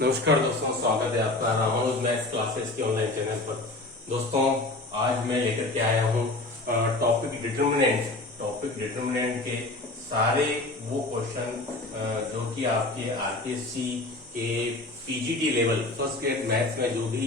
नमस्कार दोस्तों, स्वागत है आपका रामानुज मैथ्स क्लासेस के ऑनलाइन चैनल पर। दोस्तों, आज मैं लेकर के आया हूँ टॉपिक डिटरमिनेंट के सारे वो क्वेश्चन जो कि आपके आरपीएससी के PGT level first grade maths में जो भी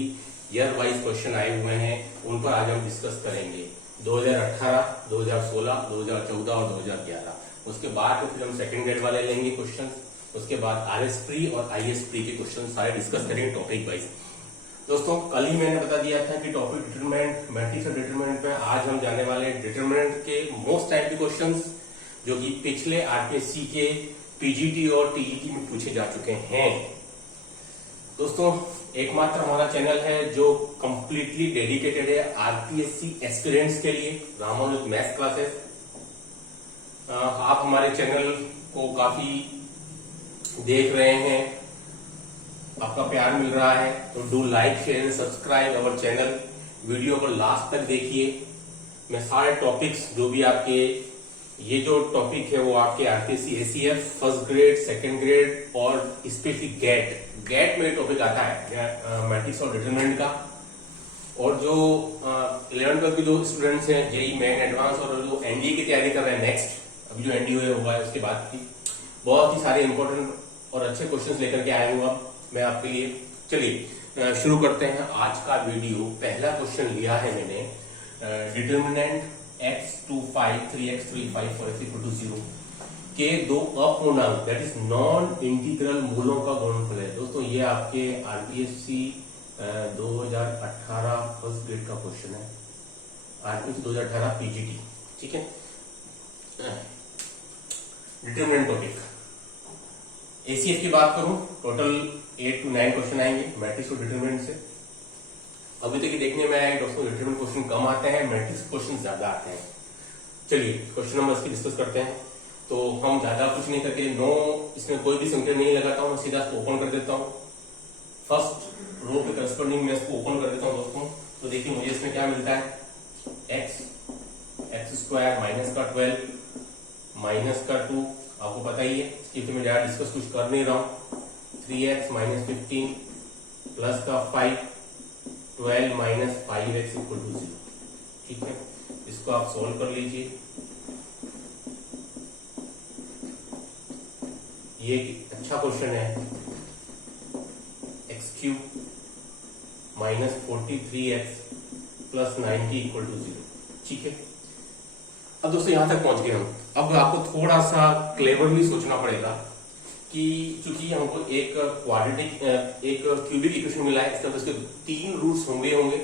ईयर वाइज क्वेश्चन आए हुए हैं उन पर आज हम डिस्कस करेंगे। 2018, 2016, 2014 और 2011। उसके बाद फिर हम सेकंड ग्रेड वाले लेंगे क्वेश्चन। उसके बाद आरएस प्री और आईएस प्री के क्वेश्चन सारे डिस्कस करेंगे टॉपिक वाइज। दोस्तों, कल ही मैंने बता दिया था कि टॉपिक डिटरमिनेंट, मैट्रिक्स और डिटरमिनेंट पे आज हम जाने वाले हैं डिटरमिनेंट के मोस्ट टाइप के क्वेश्चंस जो कि पिछले आरपीएससी के पीजीटी और टीईटी में पूछे जा चुके हैं। दोस्तों, एकमात्र हमारा चैनल है जो कंप्लीटली डेडिकेटेड है आरपीएससी एस्पिरेंट्स के लिए, रामानुज मैथ्स क्लासेस। आप हमारे चैनल को काफी देख रहे हैं, आपका प्यार मिल रहा है, तो do like share subscribe our channel. Video को लास्ट तक देखिए। मैं सारे टॉपिक्स जो भी आपके ये जो टॉपिक है वो आपके RPSC ACF first grade, second grade और स्पेशली गेट में टॉपिक आता है मैट्रिक्स और डिटरमिनेंट का। और जो 11th-12 के जो स्टूडेंट्स हैं जेईई मेन एडवांस और जो एनडीए की तैयारी कर रहे हैं, नेक्स्ट अभी जो एनडीए हुआ है उसके बाद की बहुत ही सारे इंपॉर्टेंट और अच्छे क्वेश्चंस लेकर के आया हूँ मैं आपके लिए। चलिए शुरू करते हैं आज का वीडियो। पहला क्वेश्चन लिया है मैंने, डिटरमिनेंट x25, 3x35 और x=0 के दो अपूर्णांक दैट इज नॉन इंटीग्रल मूलों का गुणनफल है। दोस्तों, ये आपके आरपीएससी 2018 फर्स्ट ग्रेड का क्वेश्चन है, आरपीएससी 2018 पीजीटी। ठीक है, डिटरमिनेंट टॉपिक एसीएफ की बात करूं, टोटल 8 to 9 क्वेश्चन आएंगे मैट्रिक्स और डिटरमिनेंट से। अभी तक देखने में आया दोस्तों डिटरमिनेंट क्वेश्चन कम आते हैं, मैट्रिक्स क्वेश्चन ज्यादा आते हैं। चलिए क्वेश्चन नंबर इसकी डिस्कस करते हैं। तो हम ज्यादा कुछ नहीं करके इसमें कोई भी संख्या नहीं लगाता हूं, सीधा इसको ओपन कर देता हूं। फर्स्ट रो के करस्पॉन्डिंग मैं इसको ओपन कर देता हूं दोस्तों। तो देखिए मुझे इसमें क्या मिलता है, x² माइनस का 12 माइनस का 2, आपको पता ही है, इसकी तो मैं ज्यादा डिस्कस कुछ कर नहीं रहा हूं। 3x माइनस 15 प्लस का 5, 12 माइनस 5x इक्वल टू 0। ठीक है, इसको आप सोल्व कर लीजिए। ये अच्छा क्वेश्चन है। x³ minus 43x plus 90 equal to 0। ठीक है, अब दोस्तों यहां तक पहुंच गए हम। अब आपको थोड़ा सा क्लेवरली सोचना पड़ेगा कि चूंकि हमको एक क्वाड्रेटिक एक क्यूबिक इक्वेशन मिला है, इसका उसके 3 रूट्स होंगे।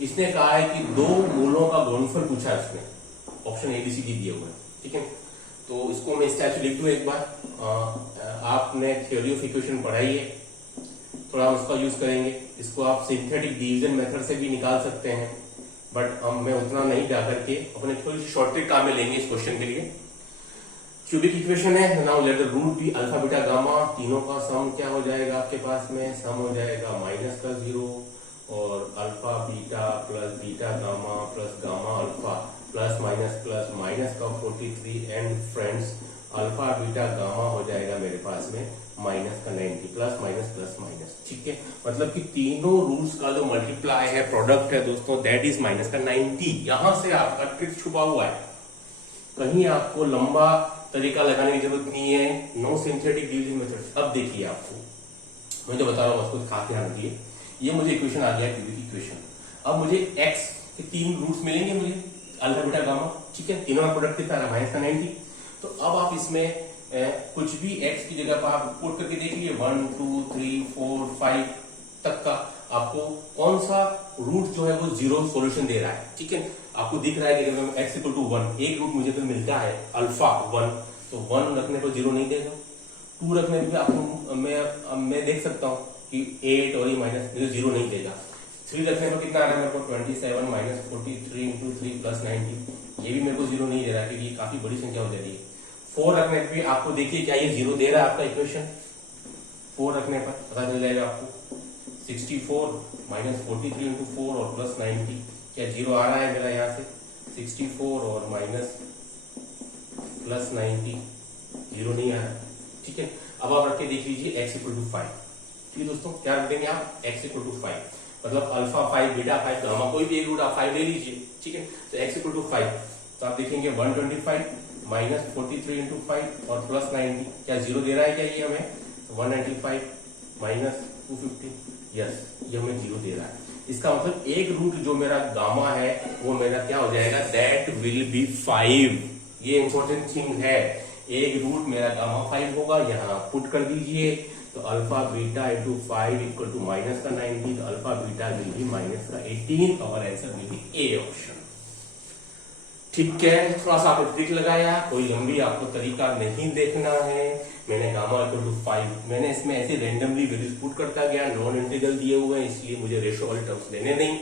इसने कहा है कि 2 मूलों का गुणनफल पूछा है उसने, ऑप्शन ABCD दिए हुए हैं। ठीक है, तो इसको मैं इस टाइप से लिख दूं एक बार। आपने थ्योरी ऑफ इक्वेशन पढ़ाई है, थोड़ा उसका यूज करेंगे। इसको आप सिंथेटिक डिवीजन मेथड से भी निकाल सकते हैं, बट मैं उतना नहीं जा करके अपने थोड़ी शॉर्ट ट्रिक काम में लेंगे इस क्वेश्चन के लिए। क्यूबिक इक्वेशन है, now let the root be alpha beta gamma. तीनों का सम क्या हो जाएगा आपके पास में, सम हो जाएगा माइनस का 0 और alpha beta plus beta gamma plus gamma alpha plus minus का 43 and friends alpha beta gamma हो जाएगा मेरे पास में माइनस का 90 प्लस माइनस। ठीक है, मतलब कि तीनों रूट्स का जो मल्टीप्लाई है, प्रोडक्ट है दोस्तों, दैट इज माइनस का 90। यहां से आपका ट्रिक छुपा हुआ है, कहीं आपको लंबा तरीका लगाने की जरूरत नहीं है। No synthetic division method. अब देखिए, आपको मैं जो बता रहा हूं उसको खास ध्यान रखिए। ये मुझे इक्वेशन आ गया क्यूबिक इक्वेशन। अब मुझे x के 3 रूट्स मिलेंगे, मुझे अल्फा बीटा गामा। ठीक है, तीनों का प्रोडक्ट कितना है, माइनस का 90। तो अब आप इसमें कुछ भी x की जगह पर आप पुट करके देख लीजिए, 1 2 3 4 5 तक का आपको कौन सा रूट जो है वो 0 सॉल्यूशन दे रहा है। ठीक है, आपको दिख रहा है कि अगर x इक्वल टू 1, एक रूट मुझे तो मिलता है अल्फा 1, तो 1 रखने पर 0 नहीं देगा। 2 रखने पर आपको मैं देख सकता हूँ कि 8 और ये माइनस 0 नहीं देगा। 3 रखने पर कितना आ रहा है मेरे को, 27 माइनस 43 इंटू 3 प्लस 90, ये भी मेरे को 0 नहीं दे रहा क्योंकि ये काफी बड़ी संख्या हो जा रही है। 4 रखने पर आपको देखिए क्या ये 0 दे रहा है आपका इक्वेशन। 4 रखने पर पता चल जाएगा आपको 64 माइनस 43 इंटू 4 और प्लस 90, क्या 0 आ रहा है मेरा यहाँ से। 64 और माइनस प्लस 90, 0 नहीं आ रहा। ठीक है, अब आप रख के देख लीजिए x इक्वल टू 5। ठीक है दोस्तों, क्या रख देंगे आप x इक्वल टू 5, मतलब अल्फा 5 बीटा 5 गामा कोई भी एक रूट आप 5 ले लीजिए, ठीक है। तो x इक्वल टू 5, तो आप देखेंगे 125 माइनस 43 इंटू 5 और प्लस 90, क्या जीरो दे रहा है क्या ये हमें? 195 माइनस 250, यस ये हमें जीरो दे रहा है। इसका मतलब एक रूट जो मेरा गामा है वो मेरा क्या हो जाएगा? That will B 5। ये इंपॉर्टेंट थिंग है, एक रूट मेरा गामा 5 होगा, यहाँ पुट कर दीजिए, तो alpha beta into 5 equal to minus का 90, तो alpha beta will be minus का 18, और answer will be A option. ठीक है, थोड़ा सा आपने ट्रिक लगाया, कोई लंबी आपको तरीका नहीं देखना है। मैंने गामा इक्वल टू 5, मैंने इसमें ऐसे रैंडमली वैल्यूज पुट करता गया, नॉन इंटीग्रल दिए हुए हैं इसलिए मुझे रेशो वाले टर्म्स लेने नहीं।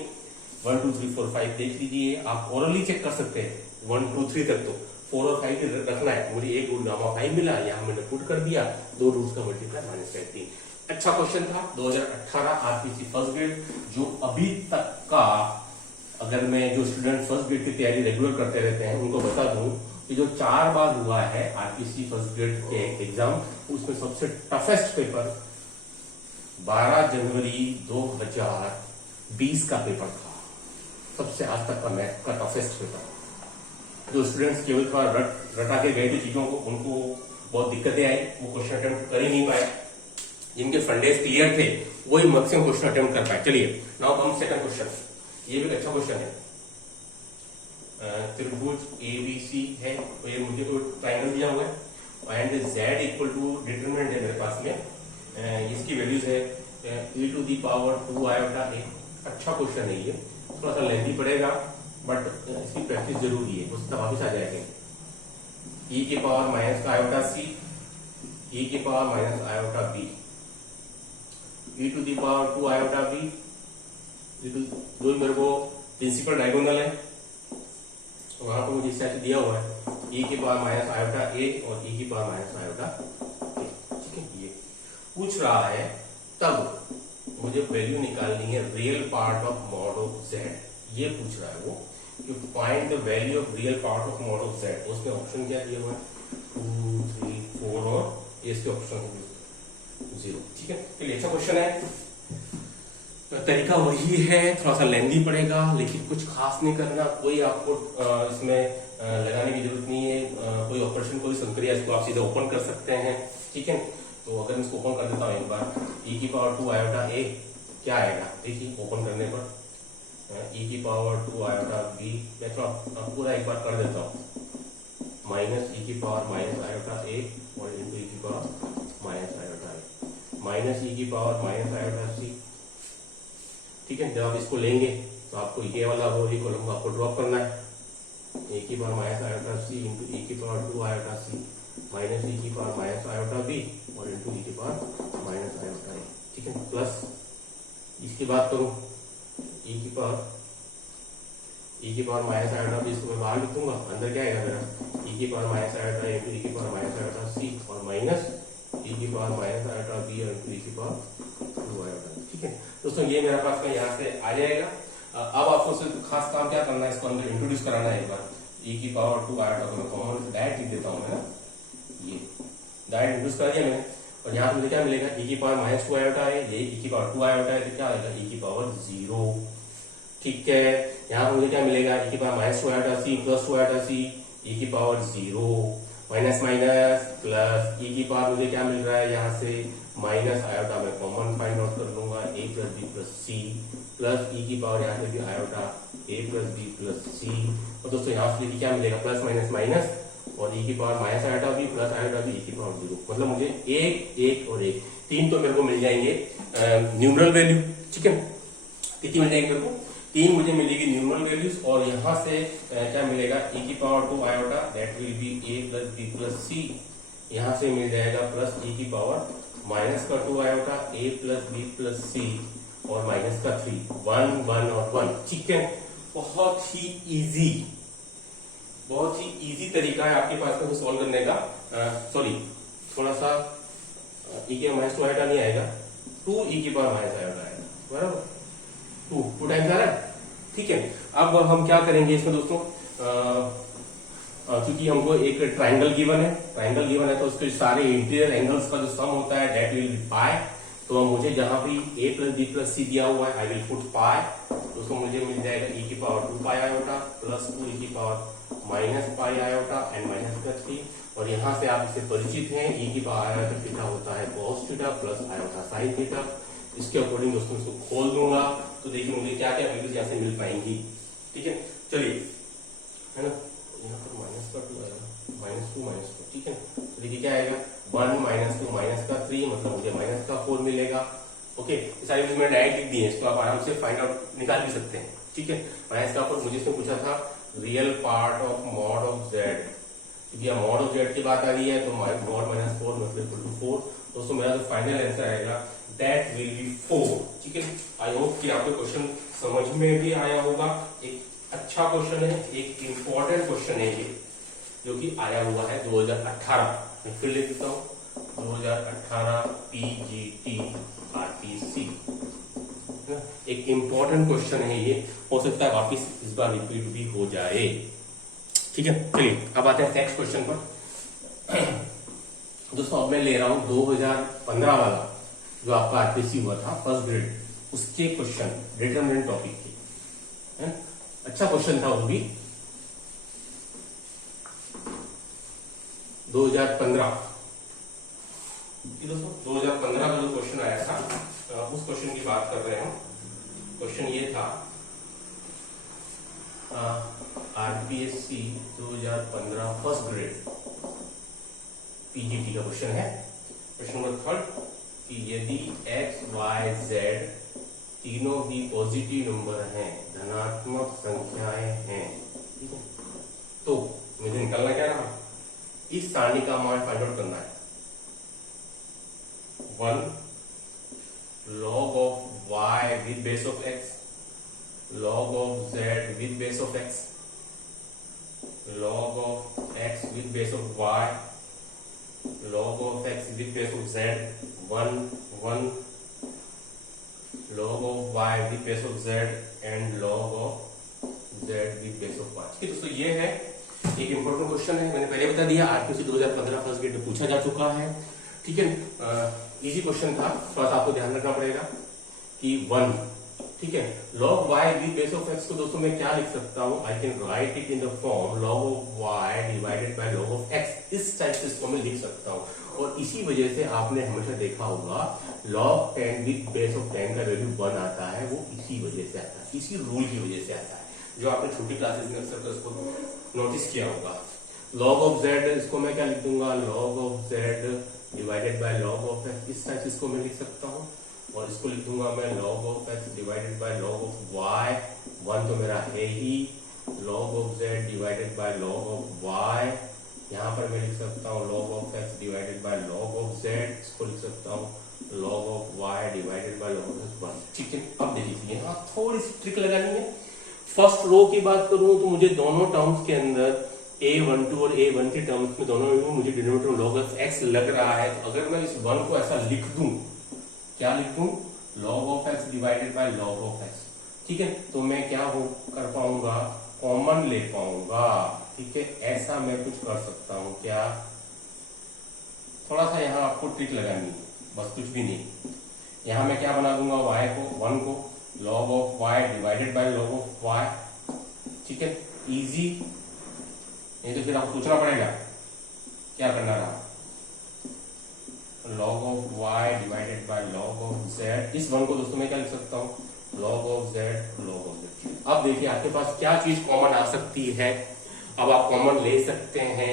1 2 3 4 5 देख लीजिए, आप ओरली चेक कर सकते हैं 1 2 3 तक, तो 4 और 5 रखना है। मुझे एक रूट गामा 5 मिला, यहाँ मैंने पुट कर दिया, दो रूट्स का मल्टीप्लाई माइनस 18। अच्छा क्वेश्चन था 2018 आरपीसी फर्स्ट ग्रेड, जो अभी तक का, अगर मैं जो स्टूडेंट फर्स्ट ग्रेड की तैयारी रेगुलर करते रहते हैं उनको बता दूं कि जो 4 बार हुआ है आरपीसी फर्स्ट ग्रेड के एग्जाम, उसमें सबसे टफेस्ट पेपर 12 जनवरी 2020 का पेपर था, सबसे आज तक का मैथ का टफेस्ट पेपर। जो स्टूडेंट्स केवल थोड़ा रटा के गए थे चीजों को, उनको बहुत दिक्कतें आई, वो क्वेश्चन अटेम्प्ट कर ही नहीं पाए। जिनके फंडेज क्लियर थे वही मैक्सिमम क्वेश्चन अटेम्प्ट कर पाए। चलिए नाउ कम सेकंड क्वेश्चन, ये भी अच्छा क्वेश्चन है। त्रिभुज ABC है, तो ये मुझे कोई ट्रायंगल दिया हुआ है and z equal to determinant है मेरे पास में, इसकी वैल्यूज है e to the power 2 iota a। अच्छा क्वेश्चन है ये, थोड़ा सा लेंथी पड़ेगा बट इसकी प्रैक्टिस जरूरी है, उससे वापिस आ जाएंगे। e की पावर माइनस का आयोटा c, e की power minus iota b, e to the power 2 iota b, जो मेरे को प्रिंसिपल डायगोनल है वहां पर मुझे इस तरह से दिया हुआ है e की पावर माइनस आयोटा a और e की पावर माइनस आयोटा a, ठीक है। ये पूछ रहा है, तब मुझे वैल्यू निकालनी है real part of mod of z, ये पूछ रहा है वो कि find the value of real part of mod of z। उसमें ऑप्शन क्या दिया हुआ है? 2 3 4 और इसके ऑप्शन 0, ठीक है। चलिए अच्छा क्वेश्चन है, तरीका वही है, थोड़ा सा लेंदी पड़ेगा लेकिन कुछ खास नहीं करना, कोई आपको इसमें लगाने की जरूरत नहीं है, कोई ऑपरेशन कोई संक्रिया, इसको आप सीधे ओपन कर सकते हैं, ठीक है। तो अगर मैं इसको ओपन कर देता हूँ एक बार, e की पावर 2 आयोटा a क्या आएगा? देखिए ओपन करने पर e की पावर 2 आयोटा b, मैं थोड़ा पूरा एक बार कर देता हूँ, माइनस e की पावर माइनस आयोटा a और इंटू e की power minus iota a, minus e की पावर माइनस आयोटा c, ठीक है। जब आप इसको लेंगे तो आपको ये वाला होल कॉलम को आपको ड्रॉप करना है, ए की पावर माइनस आयोटा सी इंटू e की पावर 2 आयोटा सी माइनस e की पावर माइनस आयोटा b और इंटू e की पावर माइनस आयोटा a, ठीक है। प्लस इसकी बात करूं e की पावर माइनस आयोटा b, इसको मैं बाहर लिख दूंगा, अंदर क्या आएगा मेरा e की power minus iota a into e की पावर माइनस आयोटा c और माइनस e की पावर माइनस आयोटा b और इंटू e की पावर 2 आयोटा, ठीक है दोस्तों। ये मेरे पास में यहाँ से आ जाएगा। अब आपको सिर्फ खास काम क्या करना है, इसको अंदर इंट्रोड्यूस कराना है एक बार। e की पावर 2 आयोटा को मैं कॉमन डायरेक्ट लिख देता हूँ, है ना, ये डायरेक्ट इंट्रोड्यूस कर दिया मैंने। और यहाँ मुझे क्या मिलेगा? e की पावर माइनस 2 आयोटा है, ये e की पावर 2 आयोटा है, तो क्या आएगा? e की पावर 0, ठीक है। यहाँ मुझे क्या मिलेगा? e की power minus 2 iota c plus 2 iota c, e की power 0 minus minus plus e की पावर मुझे क्या मिल रहा है यहाँ से? माइनस आयोटा में कॉमन फाइंड आउट कर लूंगा, a plus B plus C plus e की पावर यहाँ से भी iota a plus B plus C, और दोस्तों यहाँ से क्या मिलेगा? प्लस माइनस माइनस और e की power minus iota B plus iota B e की पावर 0, मतलब मुझे एक और एक, तीन तो मेरे को मिल जाएंगे न्यूमरल वैल्यू, ठीक है। कितनी मिल जाएंगे मेरे को? 3 मुझे मिलेगी न्यूमरल वैल्यूज, और यहाँ से क्या मिलेगा? e की power 2 iota that will be a plus B plus C, यहाँ से मिल जाएगा प्लस e की पावर माइनस का 2 iota a plus B plus C और माइनस का 3, 1 1 और 1, ठीक है। बहुत ही इजी तरीका है आपके पास में सॉल्व करने का। सॉरी, थोड़ा सा e के माइनस 2 आयोटा नहीं आएगा, 2 e की पावर माइनस आयोटा आएगा, बराबर 2 टाइम्स आ रहा है, ठीक है। अब हम क्या करेंगे इसमें दोस्तों, क्योंकि हमको एक ट्राइंगल गिवन है तो उसके सारे इंटीरियर एंगल्स का जो सम होता है दैट विल बी पाई, तो मुझे जहां भी a प्लस बी प्लस सी दिया हुआ है आई विल पुट पाई, दोस्तों मुझे मिल जाएगा e की पावर 2 पाई आयोटा प्लस 2 e की power minus pi iota and minus का 3, और यहाँ से आप इससे परिचित हैं e की पावर आयोटा थीटा होता है cos theta plus iota sine theta. इसके अकॉर्डिंग दोस्तों इसको खोल दूंगा तो देखिए मुझे क्या क्या वैल्यूज यहाँ से मिल पाएंगी। ठीक है, चलिए, है ना, यहाँ पर माइनस का 2 आएगा, -2 ठीक है। तो देखिए क्या आएगा 1 -2 माइनस का 3, मतलब मुझे माइनस का 4 मिलेगा। ओके, ये सारी चीज मैंने डायरेक्ट लिख दी है, इसको आप आराम से फाइंड आउट निकाल भी सकते हैं। ठीक है, माइनस का 4 मुझे इसमें पूछा था real part of mod of Z, क्योंकि मॉड ऑफ जेड की बात आ रही है तो मॉड -4 मतलब 4। दोस्तों मेरा जो फाइनल आंसर आएगा दैट विल बी 4। ठीक है, आई होप कि आपको क्वेश्चन समझ में भी आया होगा। एक अच्छा क्वेश्चन है, एक इंपॉर्टेंट क्वेश्चन है ये, जो कि आया हुआ है 2018, मैं फिर लिख देता हूँ 2018 पीजीटी आरपीसी, एक इंपॉर्टेंट क्वेश्चन है ये, हो सकता है वापिस इस बार रिपीट भी हो जाए। ठीक है, चलिए अब आते हैं नेक्स्ट क्वेश्चन पर। दोस्तों अब मैं ले रहा हूं 2015 वाला जो आपका आरपीसी हुआ था फर्स्ट ग्रेड, उसके क्वेश्चन डिटरमिनेंट टॉपिक के, अच्छा क्वेश्चन था वो भी 2015। दोस्तों 2015 का जो क्वेश्चन आया था उस क्वेश्चन की बात कर रहे हैं। क्वेश्चन ये था आरपीएससी 2015 फर्स्ट ग्रेड पीजीटी का क्वेश्चन है। क्वेश्चन नंबर 3 कि यदि x, y, z तीनों ही पॉजिटिव नंबर हैं, धनात्मक संख्याएं हैं, ठीक है, तो मुझे निकालना क्या रहा, इस सारणी का मान फाइंड आउट करना है। 1 log of y with base of x, log of z with base of x, log of x with base of y, log of x with base of z, 1 1 log of y with base of z and log of z with base of y। ठीक है दोस्तों, ये है एक important question है, मैंने पहले बता दिया आरपीसी 2015 फर्स्ट ग्रेड में पूछा जा चुका है। ठीक है, इजी क्वेश्चन था, थोड़ा सा आपको ध्यान रखना पड़ेगा कि 1, ठीक है, log y with base of x को दोस्तों मैं क्या लिख सकता हूं, I can write it in the form log of y divided by log of x, इस टाइप से इसको मैं लिख सकता हूं। और इसी वजह से आपने हमेशा देखा होगा log 10 with base of 10 का वैल्यू 1 आता है, वो इसी वजह से आता है, इसी रूल की वजह से आता है, जो आपने छोटी क्लासेस में अक्सर तो इसको नोटिस किया होगा। log of z इसको मैं क्या लिख दूंगा, log of z divided by log of x, इस टाइप से इसको मैं लिख सकता हूँ। और इसको लिख दूंगा मैं log of x divided by log of y, 1 तो मेरा है ही, log of z divided by log of y, यहाँ पर मैं लिख सकता हूँ log of x divided by log of z, इसको लिख सकता हूँ log of y divided by log of 1। ठीक है, अब देखिए यहाँ थोड़ी सी ट्रिक लगानी है। फर्स्ट रो की बात करूं तो मुझे दोनों टर्म्स के अंदर a12 और a13 टर्म्स में दोनों में मुझे डिनोमिनेटर log of x लग रहा है, तो अगर मैं इस 1 को ऐसा लिख दूं, क्या लिख दूं, log of x divided by log of x, ठीक है, तो मैं क्या कर पाऊंगा, कॉमन ले पाऊंगा। ठीक है, ऐसा मैं कुछ कर सकता हूं क्या, थोड़ा सा यहाँ आपको ट्रिक लगानी है, बस कुछ भी नहीं। यहाँ मैं क्या बना दूंगा, y को 1 को log of y divided by log of y, ठीक है, इजी। नहीं तो फिर आपको सोचना पड़ेगा क्या करना रहा, log of y divided by log of z, इस 1 को दोस्तों मैं क्या लिख सकता हूँ, log of z log of z। अब देखिए आपके पास क्या चीज कॉमन आ सकती है, अब आप कॉमन ले सकते हैं,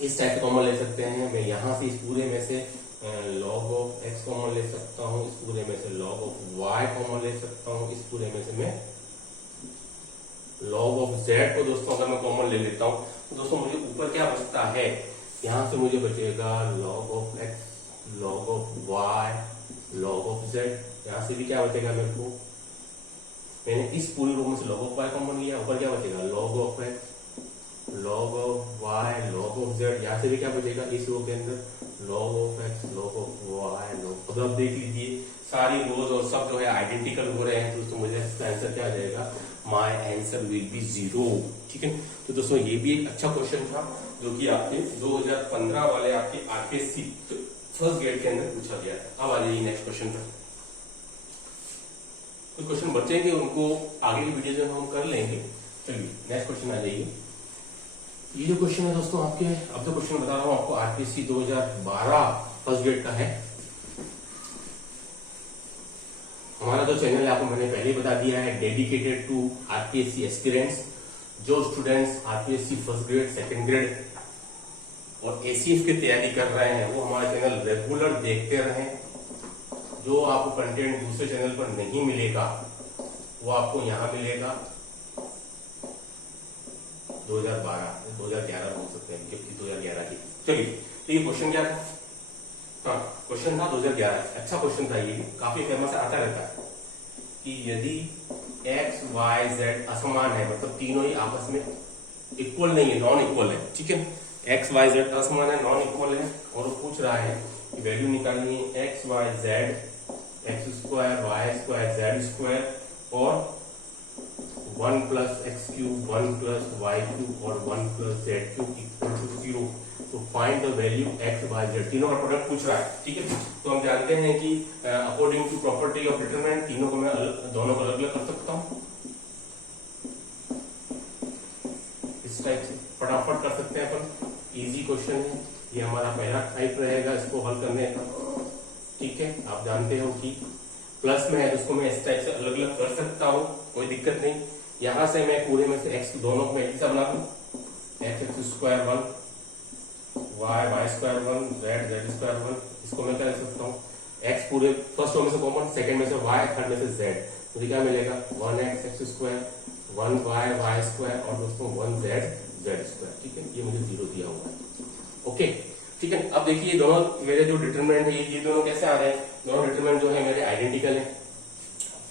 इस टाइप कॉमन ले सकते हैं। मैं यहाँ से इस पूरे में से log of x कॉमन ले सकता हूँ, इस पूरे में से log of y कॉमन ले सकता हूँ, इस पूरे में से मैं log of z को दोस्तों अगर मैं कॉमन ले लेता हूँ तो दोस्तों मुझे ऊपर क्या बचता है, यहाँ से मुझे बचेगा log of x, log of y, log of z, यहाँ से भी क्या बचेगा मेरे को, मैंने इस पूरी रो में से log of y कॉमन लिया, ऊपर क्या बचेगा log of x, log of y, log of z, यहाँ से भी क्या बचेगा इस रो के अंदर log of x, log of y, log। अब आप देख लीजिए सारी रोज और सब जो है आइडेंटिकल हो रहे हैं, तो दोस्तों मुझे इसका आंसर क्या आ जाएगा, माई आंसर विल बी 0। ठीक है, तो दोस्तों ये भी एक अच्छा क्वेश्चन था जो कि आपके 2015 वाले आपके आरपीएससी फर्स्ट ग्रेड के अंदर पूछा गया है। अब आ जाइए नेक्स्ट क्वेश्चन पर। कुछ क्वेश्चन बचेंगे, उनको आगे की वीडियो में हम कर लेंगे। चलिए नेक्स्ट क्वेश्चन आ जाइए। ये जो क्वेश्चन है दोस्तों आपके, अब जो क्वेश्चन बता रहा हूँ आपको आरपीएससी 2012 फर्स्ट ग्रेड का है। हमारा जो चैनल है आपको मैंने पहले ही बता दिया है, डेडिकेटेड टू आरपीएससी एस्पिरेंट्स। जो students RPSC first grade, second grade और एसीएफ की तैयारी कर रहे हैं वो हमारा चैनल रेगुलर देखते रहें। जो आपको कंटेंट दूसरे चैनल पर नहीं मिलेगा वो आपको यहाँ मिलेगा। 2011 बोल सकते हैं क्योंकि 2011 की। चलिए तो ये क्वेश्चन क्या था? हाँ, क्वेश्चन था 2011। अच्छा क्वेश्चन था, ये काफी फेमस आता रहता है कि यदि एक्स वाई जेड असमान है, मतलब तीनों ही आपस में इक्वल नहीं है, नॉन इक्वल है, ठीक है, एक्स वाई जेड असमान है, नॉन इक्वल है, और वो पूछ रहा है कि वैल्यू निकालनी है x y z, x square y square z square और 1 plus x cube 1 plus y cube और 1 plus z cube equal to 0। तो find the value x y z, तीनों का प्रोडक्ट पूछ रहा है, ठीक है। तो हम जानते हैं कि according to property of determinant तीनों को मैं दोनों को अलग अलग कर सकता हूँ, इस टाइप से फटाफट कर सकते हैं अपन। इजी क्वेश्चन है ये, हमारा पहला टाइप रहेगा इसको हल करने का, ठीक है। आप जानते हो कि प्लस में है तो उसको मैं इस टाइप से अलग अलग कर सकता हूँ, कोई दिक्कत नहीं। यहां से मैं पूरे में से एक्स दोनों को मैं एक सा बना दूं, x square 1 y y square 1 z z square 1, इसको मैं क्या लिख सकता हूँ, एक्स पूरे फर्स्ट रो में से कॉमन, सेकंड में से वाई, थर्ड में से जेड, मुझे क्या मिलेगा 1x x square 1 y y square और दोस्तों 1 जेड जेड स्क्वायर, ठीक है। ये मुझे 0 दिया हुआ है, ओके, ठीक है। अब देखिए दोनों मेरे जो डिटरमिनेंट है ये दोनों कैसे आ रहे हैं, दोनों डिटरमिनेंट जो है मेरे आइडेंटिकल है।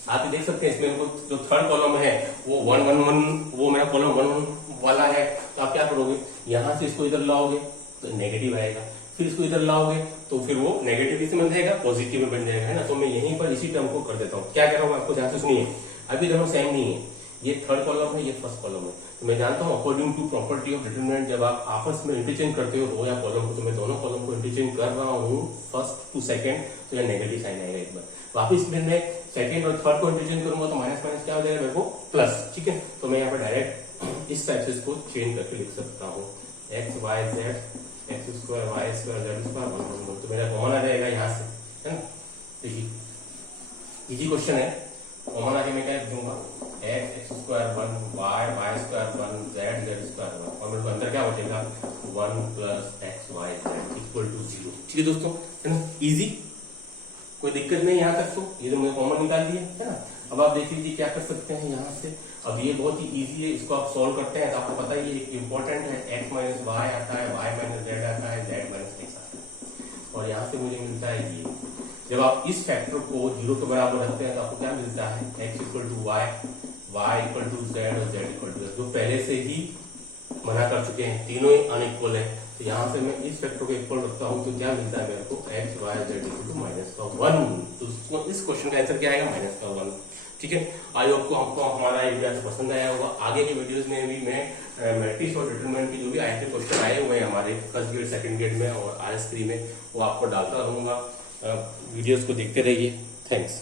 आप देख सकते हैं इसमें जो थर्ड कॉलम है वो 1 1 1, वो मेरा कॉलम 1 1 वाला है। तो आप क्या करोगे, यहां से इसको इधर लाओगे तो नेगेटिव आएगा, फिर इसको इधर लाओगे तो फिर वो नेगेटिव से बन जाएगा, पॉजिटिव में बन जाएगा, है ना। तो मैं यहीं पर इसी टर्म को कर देता हूँ। क्या कह रहा हूँ आपको ध्यान से सुनिए, अभी दोनों सेम नहीं है, ये थर्ड कॉलम है, ये फर्स्ट कॉलम है। तो मैं जानता हूँ according to property of determinant जब आप आपस में इंटरचेंज करते हो रो या कॉलम को, तो मैं दोनों कॉलम को इंटरचेंज कर रहा हूँ फर्स्ट टू सेकंड, तो यह नेगेटिव साइन आएगा। एक बार वापिस फिर मैं सेकंड और थर्ड को इंटरचेंज करूंगा तो माइनस माइनस क्या हो जाएगा मेरे को प्लस, ठीक है। तो मैं यहाँ पर डायरेक्ट इस टाइप से इसको चेंज करके लिख सकता हूँ, x y z x square y square z square 1 1 1, तो मेरा कॉमन आ जाएगा यहाँ से, है ना। देखिए इजी क्वेश्चन है, कॉमन आके मैं क्या लिख दूंगा x square 1 y y square 1 z z square 1, और मेरे को अंदर क्या बचेगा 1 plus x y z equal to 0, ठीक है दोस्तों, है ना। इजी, कोई दिक्कत नहीं यहाँ तक। तो ये तो मैंने कॉमन निकाल दिया, है ना। अब आप देख लीजिए क्या कर सकते हैं यहाँ से। अब ये बहुत ही इजी है, इसको आप सॉल्व करते हैं तो आपको पता ही है इंपॉर्टेंट है, एक्स माइनस वाई आता है, वाई माइनस जेड आता है, जेड माइनस एक्स आता है, और यहाँ से मुझे मिलता है ये। जब आप इस फैक्टर को 0 के बराबर रखते हैं तो आपको क्या मिलता है, x equal to y, y equal to z और जेड इक्वल टू एक्स, जो पहले से ही मना कर चुके हैं, तीनों ही अनइक्वल है। तो यहाँ से मैं इस फैक्टर को इक्वल रखता हूँ तो क्या मिलता है मेरे को, x y z equal to -1। तो इस क्वेश्चन का आंसर क्या आएगा -1, ठीक है। आई होप को आपको हमारा ये वीडियो पसंद आया होगा। आगे के वीडियोस में भी मैं मैट्रिक्स और डिटरमिनेंट की जो भी आईटी क्वेश्चन आए हुए हैं हमारे फर्स्ट ग्रेड सेकंड ग्रेड में और RS3 में, वो आपको डालता रहूंगा। वीडियोस को देखते रहिए। थैंक्स।